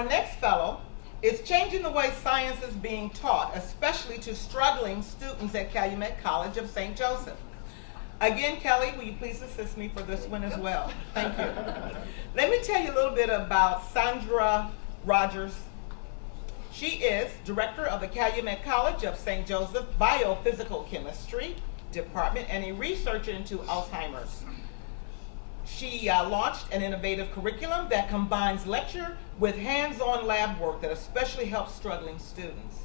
Our next fellow is changing the way science is being taught, especially to struggling students at Calumet College of St. Joseph. Again, Kelly, will you please assist me for this one as well? Thank you. Let me tell you a little bit about Sandra Rogers. She is director of the Calumet College of St. Joseph Biophysical Chemistry Department and a researcher into Alzheimer's. She launched an innovative curriculum that combines lecture with hands-on lab work that especially helps struggling students.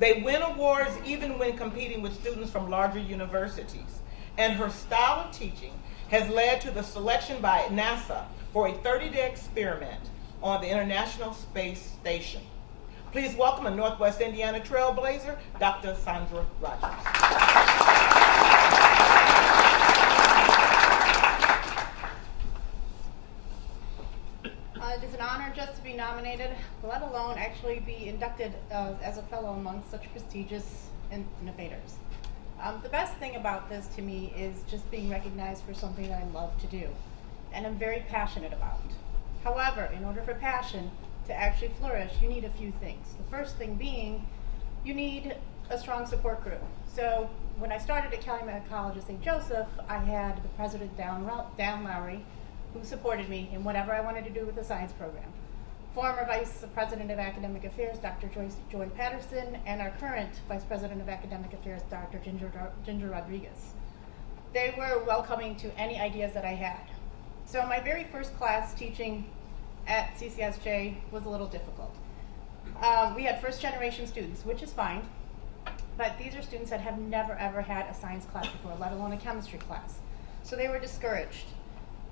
They win awards even when competing with students from larger universities. And her style of teaching has led to the selection by NASA for a 30-day experiment on the International Space Station. Please welcome a Northwest Indiana trailblazer, Dr. Sandra Rogers. It is an honor just to be nominated, let alone actually be inducted as a fellow among such prestigious innovators. The best thing about this to me is just being recognized for something that I love to do and I'm very passionate about. However, in order for passion to actually flourish, you need a few things. The first thing being, you need a strong support group. So when I started at Calumet College of St. Joseph, I had the president, Dan Lowry, who supported me in whatever I wanted to do with the science program. Former Vice President of Academic Affairs, Dr. Joy Patterson, and our current Vice President of Academic Affairs, Dr. Ginger Rodriguez. They were welcoming to any ideas that I had. So my very first class teaching at CCSJ was a little difficult. We had first generation students, which is fine, but these are students that have never ever had a science class before, let alone a chemistry class. So they were discouraged,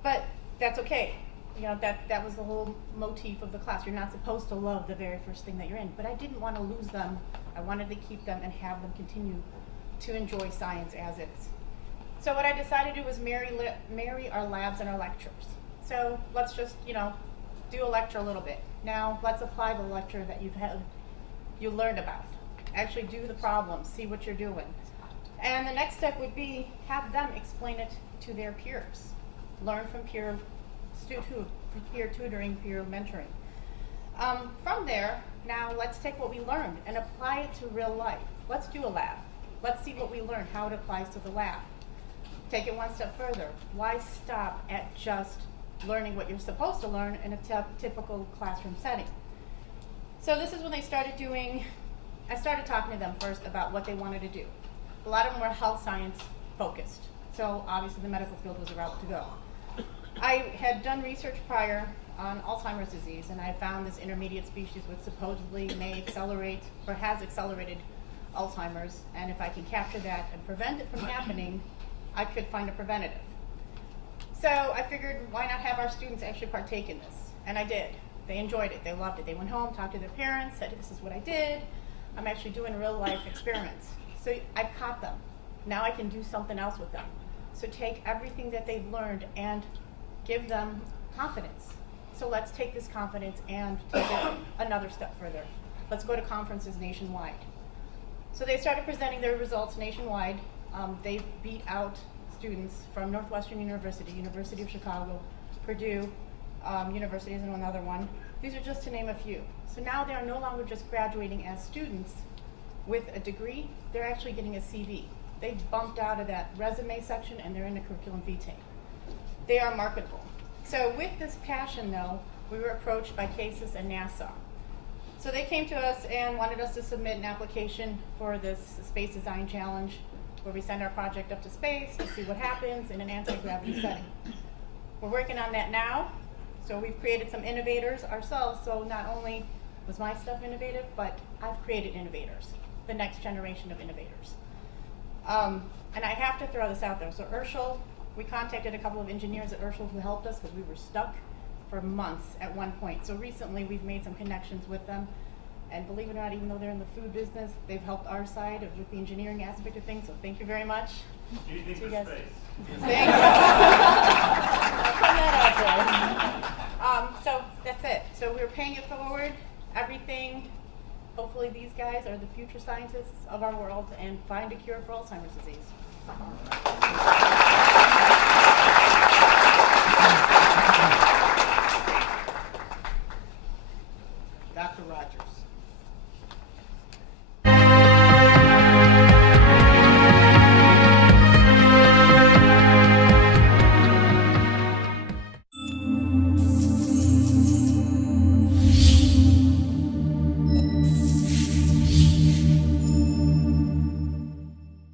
but that's okay. You know, that was the whole motif of the class. You're not supposed to love the very first thing that you're in, but I didn't want to lose them. I wanted to keep them and have them continue to enjoy science as is. So what I decided to do was marry our labs and our lectures. So let's just, do a lecture a little bit. Now let's apply the lecture that you learned about. Actually do the problems, see what you're doing. And the next step would be have them explain it to their peers. Learn from peer tutoring, peer mentoring. From there, now let's take what we learned and apply it to real life. Let's do a lab. Let's see what we learned, how it applies to the lab. Take it one step further. Why stop at just learning what you're supposed to learn in a typical classroom setting? So this is when I started talking to them first about what they wanted to do. A lot of them were health science focused. So obviously the medical field was a route to go. I had done research prior on Alzheimer's disease, and I found this intermediate species which supposedly may accelerate or has accelerated Alzheimer's, and if I can capture that and prevent it from happening, I could find a preventative. So I figured, why not have our students actually partake in this? And I did. They enjoyed it. They loved it. They went home, talked to their parents, said, this is what I did. I'm actually doing real life experiments. So I've caught them. Now I can do something else with them. So take everything that they've learned and give them confidence. So let's take this confidence and take it another step further. Let's go to conferences nationwide. So they started presenting their results nationwide. They beat out students from Northwestern University, University of Chicago, Purdue, University is another one. These are just to name a few. So now they are no longer just graduating as students with a degree, they're actually getting a CV. They've bumped out of that resume section and they're in the curriculum vitae. They are marketable. So with this passion though, we were approached by CASIS and NASA. So they came to us and wanted us to submit an application for this Space Design Challenge where we send our project up to space to see what happens in an anti-gravity setting. We're working on that now. So we've created some innovators ourselves. So not only was my stuff innovative, but I've created innovators, the next generation of innovators. And I have to throw this out there. So Urschel, we contacted a couple of engineers at Urschel who helped us because we were stuck for months at one point. So recently we've made some connections with them. And believe it or not, even though they're in the food business, they've helped our side with the engineering aspect of things. So thank you very much. Anything for guys. space. Thank you. I'll put that out there. So that's it. So we're paying it forward. Everything. Hopefully these guys are the future scientists of our world and find a cure for Alzheimer's disease.